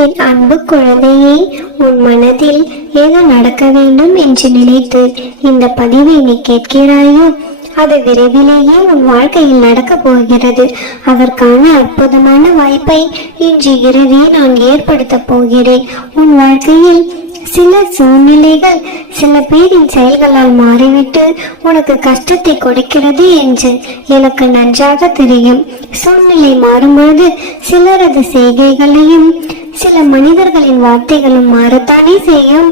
என் அன்பு குழந்தையே, உன் மனதில் ஏதோ நடக்க வேண்டும் என்று நினைத்து இந்த பதிவை நீ கேட்கிறாயோ, அது விரைவிலேயே உன் வாழ்க்கையில் நடக்கப் போகிறது. அதற்கான அற்புதமான வாய்ப்பை இன்று இரவே நான் ஏற்படுத்தப் போகிறேன். உன் வாழ்க்கையில் சில சூழ்நிலைகள் சில பேரின் செயல்களால் மாறிவிட்டு உனக்கு கஷ்டத்தை கொடுக்கிறது என்று எனக்கு நன்றாக தெரியும். சூழ்நிலை மாறும்போது சிலரது செய்கைகளையும் சில மனிதர்களின் வார்த்தைகளும் மாறத்தானே செய்யும்.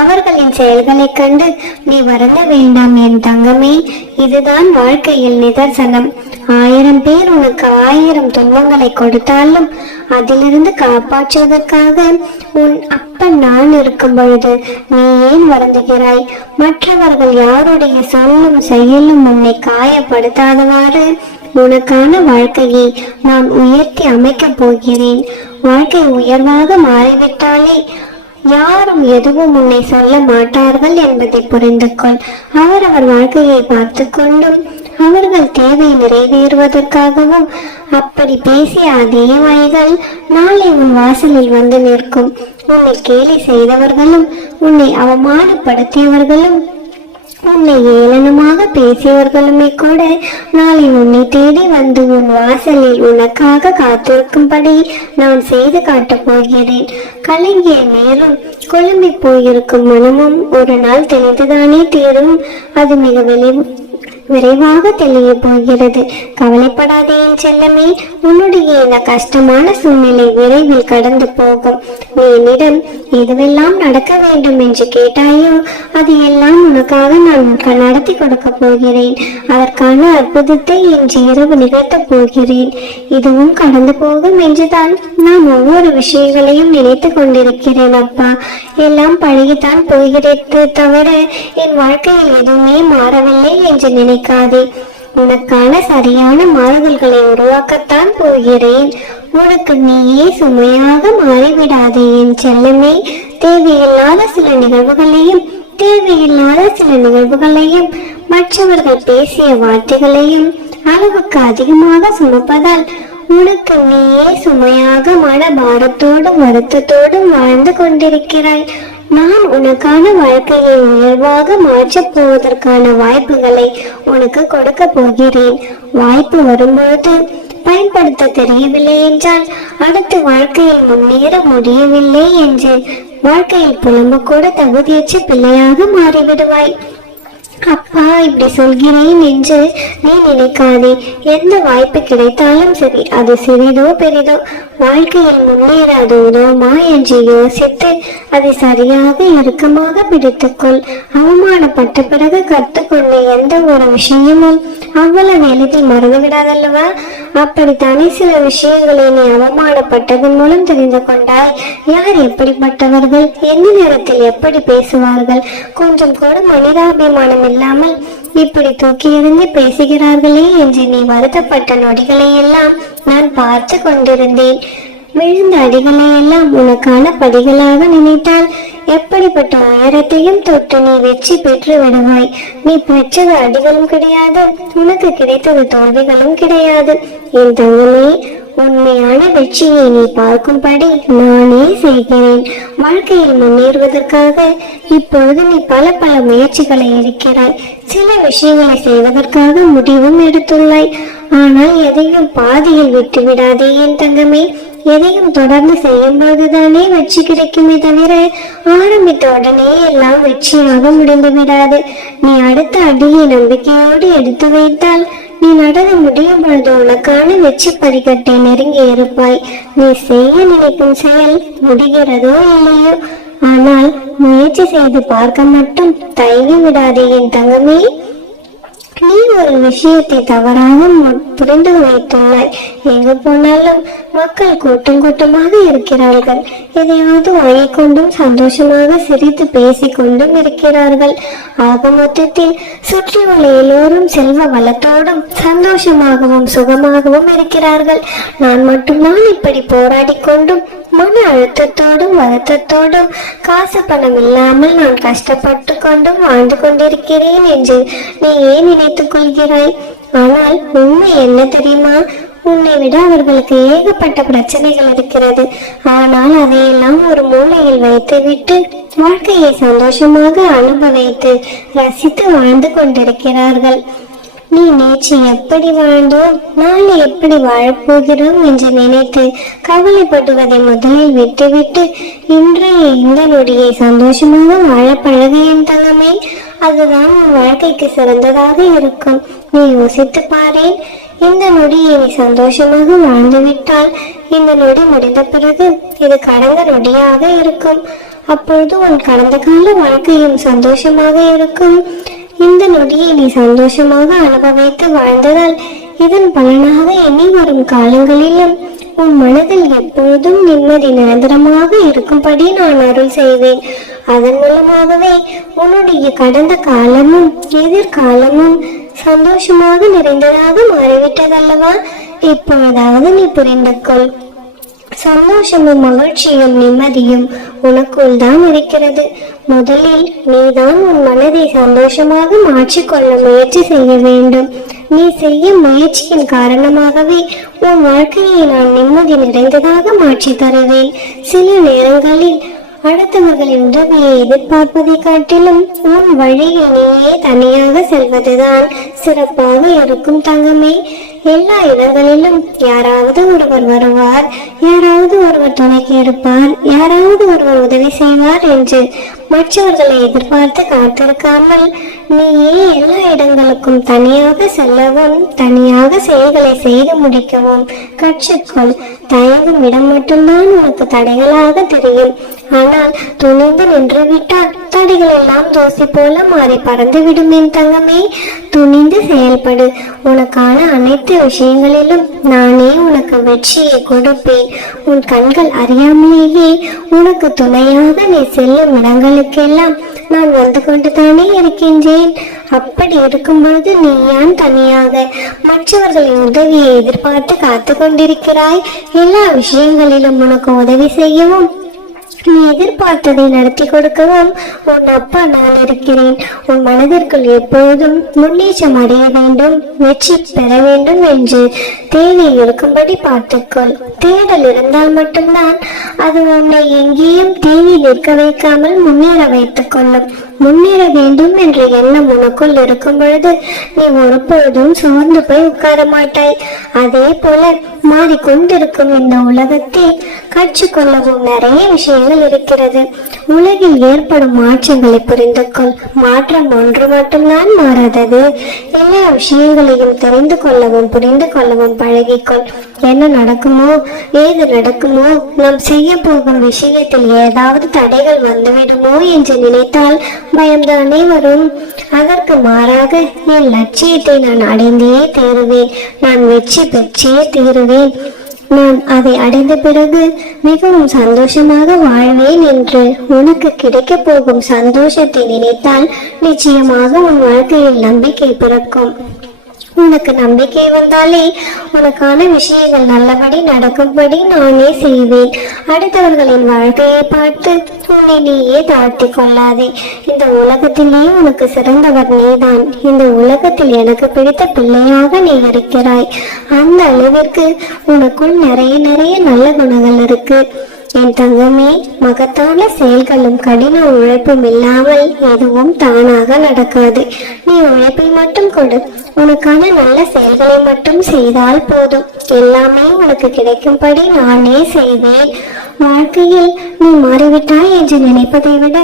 அவர்களின் செயல்களை கண்டு நீ வருந்த வேண்டாம் என் தங்கமே. இதுதான் வாழ்க்கையில் நிதர்சனம். 1000 பேர் உனக்கு 1000 துன்பங்களை கொடுத்தாலும் அதிலிருந்து காப்பாற்றுவதற்காக உன் அப்பன் நான் இருக்கும் பொழுது நீ ஏன் வருந்துகிறாய்? மற்றவர்கள் யாருடைய சொல்லும் செயலும் உன்னை காயப்படுத்தாதவாறு உனக்கான வாழ்க்கையை நான் உயர்த்தி அமைக்கப் போகிறேன். வாழ்க்கை உயர்வாக மாறிவிட்டாலே யாரும் எதுவும் உன்னை சொல்ல மாட்டார்கள் என்பதை புரிந்து கொள். அவரவர் வாழ்க்கையை பார்த்து கொண்டும் அவர்கள் தேவை நிறைவேறுவதற்காகவும் அப்படி பேசிய அதே வாய்கள் நாளை உன் வாசலில் வந்து நிற்கும். உன்னை கேலி செய்தவர்களும் உன்னை அவமானப்படுத்தியவர்களும் உன்னை ஏளனமாக பேசியவர்களுமே கூட நாளை உன்னை தேடி வந்து உன் வாசலில் உனக்காக காத்திருக்கும்படி நான் செய்து காட்டப் போகிறேன். கலங்கிய நேரம் குழம்பி போயிருக்கும் மனமும் ஒரு நாள் தெளிந்துதானே தீரும். அது மிக விரைவாக தெளிய போகிறது. கவலைப்படாதே என் செல்லமே. உன்னுடைய இந்த கஷ்டமான சூழ்நிலை விரைவில் கடந்து போகும். நீ என்னிடம் எதுவெல்லாம் நடக்க வேண்டும் என்று கேட்டாயோ அது எல்லாம் உனக்காக நான் நடத்தி கொடுக்க போகிறேன். அதற்கான அற்புதத்தை இன்று இரவு நிகழ்த்தப் போகிறேன். இதுவும் கடந்து போகும் என்றுதான் நான் ஒவ்வொரு விஷயங்களையும் நினைத்து கொண்டிருக்கிறேன். அப்பா, எல்லாம் பழகித்தான் போகிறது தவிர என் வாழ்க்கையில் எதுவுமே மாறவில்லை என்று நினைக்காதே. உனக்கான சரியான மாறுதல்களை உருவாக்கத்தான் போகிறேன். உனக்கு நீயே சுமையாக மாறிவிடாதே என் செல்லமே. தேவையில்லாத சில நிகழ்வுகளையும் மற்றவர்கள் பேசிய வார்த்தைகளையும் அளவுக்கு அதிகமாக சுமப்பதால் உனக்கு நீயே சுமையாக மன பாரத்தோடும் வருத்தத்தோடும் வாழ்ந்து கொண்டிருக்கிறாய். நான் உனக்கான வாழ்க்கையை உயர்வாக மாற்றப் போவதற்கான வாய்ப்புகளை உனக்கு கொடுக்க போகிறேன். வாய்ப்பு வரும்போது பயன்படுத்த தெரியவில்லை என்றால் அடுத்த வாழ்க்கையில் முன்னேற முடியவில்லை என்று வாழ்க்கையில் புலம்ப கூட தகுதியற்ற பிள்ளையாக மாறிவிடுவாய். அப்பா, இப்படி சொல்கிறேன் என்று நீ நினைக்காதே. எந்த வாய்ப்பு கிடைத்தாலும் சரி, அது சிறிதோ பெரிதோ, வாழ்க்கையில் முன்னேற அது உதவுமா என்று யோசித்து அதை சரியாக இறுக்கமாக பிடித்துக்கொள். அவமானப்பட்ட பிறகு கற்றுக்கொண்ட எந்த ஒரு விஷயமும் அவ்வளவு எளிதில் மறந்துவிடாதல்லவா? அப்படித்தானே சில விஷயங்களை நீ அவமானப்பட்டதன் மூலம் தெரிந்து கொண்டாய். யார் எப்படிப்பட்டவர்கள், எந்த நேரத்தில் எப்படி பேசுவார்கள், கொஞ்சம் கூட மனிதாபிமானம் இல்லாமல் இப்படி தூக்கி எறிந்து பேசுகிறார்களே என்று நீ வருத்தப்பட்ட நொடிகளை எல்லாம் நான் பார்த்து கொண்டிருந்தேன். விழுந்த அடிகளை எல்லாம் உனக்கான படிகளாக நினைத்தால் எப்படிப்பட்ட உயரத்தையும் தொட்டு நீ வெற்றி பெற்று விடுவாய். நீ பெற்றது அடிகளும் கிடையாது, உனக்கு கிடைத்தது தோல்விகளும் கிடையாது. என் தங்கமே, உண்மையான வெற்றியை நீ பார்க்கும்படி நானே செய்கிறேன். வாழ்க்கையில் முன்னேறுவதற்காக இப்பொழுது நீ பல முயற்சிகளை எடுக்கிறாய். சில விஷயங்களை செய்வதற்காக முடிவும் எடுத்துள்ளாய். ஆனால் எதையும் பாதியில் விட்டு விடாதே என் தங்கமே. எதையும் தொடர்ந்து செய்யும் போதுதானே வெற்றி கிடைக்குமே தவிர ஆரம்பித்த உடனே எல்லாம் வெற்றியாக முடிந்து விடாது. நீ அடுத்த அடியை நம்பிக்கையோடு எடுத்து வைத்தால் நீ நடந்து முடியும் பொழுது உனக்கான வெற்றி படிக்கட்டை நெருங்கி இருப்பாய். நீ செய்ய நினைக்கும் செயல் முடிகிறதோ இல்லையோ, ஆனால் முயற்சி செய்து பார்க்க மட்டும் தயங்கி விடாதே என் தங்கமே. நீ ஒரு விஷயத்தை தவறாக புரிந்து வைத்துள்ளாய். எங்கு போனாலும் மக்கள் கூட்டம் கூட்டமாக இருக்கிறார்கள். எதையாவது வாங்கிக் கொண்டும் சந்தோஷமாக சிரித்து பேசிக்கொண்டும் இருக்கிறார்கள். ஆக மொத்தத்தில் சுற்றியுள்ள எல்லோரும் செல்வ வளத்தோடும் சந்தோஷமாகவும் சுகமாகவும் இருக்கிறார்கள். நான் மட்டும்தான் இப்படி போராடி கொண்டும் மன அழுத்தத்தோடும் வருத்தத்தோடும் காசு பணம் இல்லாமல் நான் கஷ்டப்பட்டு கொண்டும் வாழ்ந்து கொண்டிருக்கிறேன் என்று நீ ஏன் நினைத்துக் கொள்கிறாய்? ஆனால் உண்மை என்ன தெரியுமா? உன்னை விட அவர்களுக்கு ஏகப்பட்ட பிரச்சனைகள் இருக்கிறது. ஆனால் அதையெல்லாம் ஒரு மூலையில் வைத்துவிட்டு வாழ்க்கையை சந்தோஷமாக அனுபவித்து ரசித்து வாழ்ந்து கொண்டிருக்கிறார்கள். நீ நேற்று எப்படி வாழ்ந்தோம், நாளை எப்படி வாழப்போகிறோம் என்று நினைத்து கவலைப்படுவதை முதலில் விட்டுவிட்டு இன்றைய இந்த நொடியை சந்தோஷமாக வாழ பழகு என் தங்கமே. அதுதான் உன் வாழ்க்கைக்கு சிறந்ததாக இருக்கும். நீ யோசித்து பாரேன். இந்த நொடியை நீ சந்தோஷமாக வாழ்ந்துவிட்டால் இந்த நொடி முடிந்த பிறகு இது கடந்த நொடியாக இருக்கும். அப்பொழுது உன் கடந்த கால வாழ்க்கையும் சந்தோஷமாக இருக்கும். இந்த நொடியை நீ சந்தோஷமாக அனுபவித்து வாழ்ந்ததால் இதன் பலனாக இனி வரும் காலங்களிலும் உன் மனதில் எப்பொழுதும் நிம்மதி நிரந்தரமாக இருக்கும்படி நான் அருள் செய்வேன். அதன் மூலமாகவே உன்னுடைய கடந்த காலமும் எதிர்காலமும் சந்தோஷமாக நிறைந்ததாக மாறிவிட்டதல்லவா? இப்பொழுதாவது நீ புரிந்து கொள். சந்தோஷமும் மகிழ்ச்சியும் நிம்மதியும் உனக்குள் தான் இருக்கிறது. முதலில் நீதான் உன் மனதை சந்தோஷமாக மாற்றிக்கொள்ள முயற்சி செய்ய வேண்டும். நீ செய்யும் முயற்சியின் காரணமாகவே உன் வாழ்க்கையை நான் நிம்மதி நிறைந்ததாக மாற்றி தருவேன். சில நேரங்களில் அடுத்தவர்களின் உதவியை எதிர்பார்ப்பதை காட்டிலும் உன் வழியில் நீயே தனியாக செல்வதுதான் சிறப்பாக இருக்கும் தங்கமே. எல்லா இடங்களிலும் யாராவது ஒருவர் வருவார், யாராவது ஒருவர் துணைக்கு இருப்பார், யாராவது ஒருவர் உதவி செய்வார் என்று மற்றவர்களை எதிர்பார்த்து காத்திருக்காமல் நீயே எல்லா இடங்களுக்கும் தனியாக செல்லவும் தனியாக செயல்களை செய்து முடிக்கவும் கற்றுக்கொள். தயங்கும் இடம் மட்டும்தான் உனக்கு தடைகளாக தெரியும். ஆனால் துணிந்து நின்று விட்டால் தடைகள் எல்லாம் தோசி போல மாறி பறந்து விடும் என் தங்கமே. துணிந்து செயல்படு. உனக்கான அனைத்து விஷயங்களிலும் நானே உனக்கு வெற்றியை கொடுப்பேன். உன் கண்கள் அறியாமலேயே உனக்கு துணையாக நீ செல்லும் இடங்களுக்கெல்லாம் நான் வந்து கொண்டு தானே இருக்கின்றேன். அப்படி இருக்கும் பொழுது நீ ஏன் தனியாக மற்றவர்களின் உதவியை எதிர்பார்த்து காத்து கொண்டிருக்கிறாய்? எல்லா விஷயங்களிலும் உனக்கு உதவி செய்யவும் நீ எதிர்பார்த்ததை நடத்தி கொடுக்கவும் உன் அப்பா நான் இருக்கிறேன். உன் மனதிற்குள் எப்போதும் முன்னேற்றம் அடைய வேண்டும், வெற்றி பெற வேண்டும் என்று தேவை இருக்கும்படி பார்த்துக்கொள். தேடல் இருந்தால் மட்டும்தான் அது உன்னை எங்கேயும் தேவை நிற்க வைக்காமல் முன்னேற வைத்துக் கொள்ளும். முன்னேற வேண்டும் என்ற எண்ணம் உனக்குள் இருக்கும் பொழுது நீ ஒருபொழுதும் சோர்ந்து போய் உட்கார மாட்டாய். அதே போல மாறிக்கொண்டிருக்கும் இந்த உலகத்தை கற்றுக்கொள்ளவும் நிறைய விஷயங்கள் இருக்கிறது. உலகில் ஏற்படும் மாற்றங்களை புரிந்து கொள். மாற்றம் ஒன்று மட்டும்தான் மாறாதது. எல்லா விஷயங்களையும் தெரிந்து கொள்ளவும் புரிந்து கொள்ளவும் பழகிக்கொள். என்ன நடக்குமோ ஏது நடக்குமோ, நாம் செய்ய போகும் விஷயத்தில் ஏதாவது தடைகள் வந்துவிடுமோ என்று நினைத்தால் பயம்தானே வரும். அதற்கு மாறாக என் லட்சியத்தை நான் அடைந்தே தீருவேன், நான் வெற்றி பெற்றே தீருவேன், நான் அதை அடைந்த பிறகு மிகவும் சந்தோஷமாக வாழ்வேன் என்று உனக்கு கிடைக்க போகும் சந்தோஷத்தை நினைத்தால் நிச்சயமாக உன் வாழ்க்கையில் நம்பிக்கை பிறக்கும். உனக்கு நம்பிக்கை வந்தாலே உனக்கான விஷயங்கள் நல்லபடி நடக்கும்படி நானே செய்வேன். அடுத்தவர்களின் வாழ்க்கையை பார்த்து உன்னை நீயே தாழ்த்தி கொள்ளாதே. இந்த உலகத்திலே உனக்கு சிறந்தவர் நீதான். இந்த உலகத்தில் எனக்கு பிடித்த பிள்ளையாக நீ இருக்கிறாய். அந்த அளவிற்கு உனக்குள் நிறைய நல்ல குணங்கள் இருக்கு என் தங்கமே. மகத்தான செயல்களும் கடின உழைப்பும் இல்லாமல் எதுவும் தானாக நடக்காது. நீ உழைப்பை மட்டும் கொடு. உனக்கான நல்ல செயல்களை மட்டும் செய்தால் போதும். எல்லாமே உனக்கு கிடைக்கும்படி நானே செய்வேன். வாழ்க்கையில் நீ மாறிவிட்டாய் என்று நினைப்பதை விட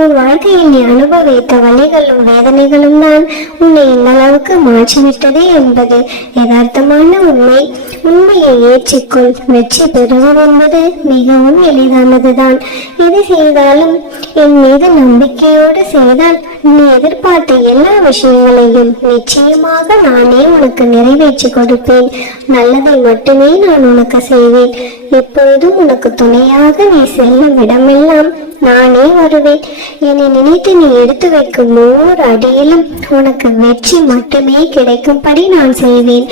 உன் வாழ்க்கையில் நீ அனுபவித்த வலிகளும் வேதனைகளும் தான் உன்னை இந்த அளவுக்கு மாற்றிவிட்டது என்பது யதார்த்தமான உண்மை. உண்மையை ஏற்றிக்கொள். வெற்றி பெறுவது என்பது மிகவும் எளிதானதுதான். எது செய்தாலும் என் மீது நம்பிக்கையோடு செய்தால் நீ எதிர்பார்த்த எல்லா விஷயங்களையும் நிச்சயமாக நானே உனக்கு நிறைவேற்றி கொடுப்பேன். நல்லதை மட்டுமே நான் உனக்கு செய்வேன். எப்பொழுதும் உனக்கு துணையாக நீ செல்லும் இடமெல்லாம் நானே வருவேன். என்னை நினைத்து நீ எடுத்து வைக்கும் ஒவ்வொரு அடியிலும் உனக்கு வெற்றி மட்டுமே கிடைக்கும்படி நான் செய்வேன்.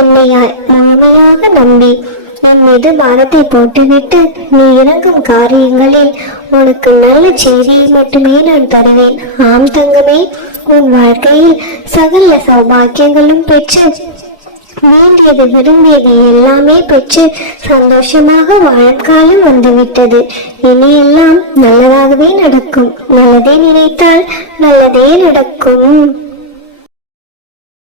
என்னை முழுமையாக நம்பி என் மீது பாரத்தை போட்டுவிட்டு நீ இறங்கும் காரியங்களில் உனக்கு நல்ல செய்தியை மட்டுமே நான் தருவேன். ஆம் தங்கமே, உன் வாழ்க்கையில் சகல சௌபாக்கியங்களும் பெற்று வேண்டியது விரும்பியது எல்லாமே பெற்று சந்தோஷமாக வாழும் காலம் வந்துவிட்டது. இனி எல்லாம் நல்லதாகவே நடக்கும். நல்லதே நினைத்தால் நல்லதே நடக்கும்.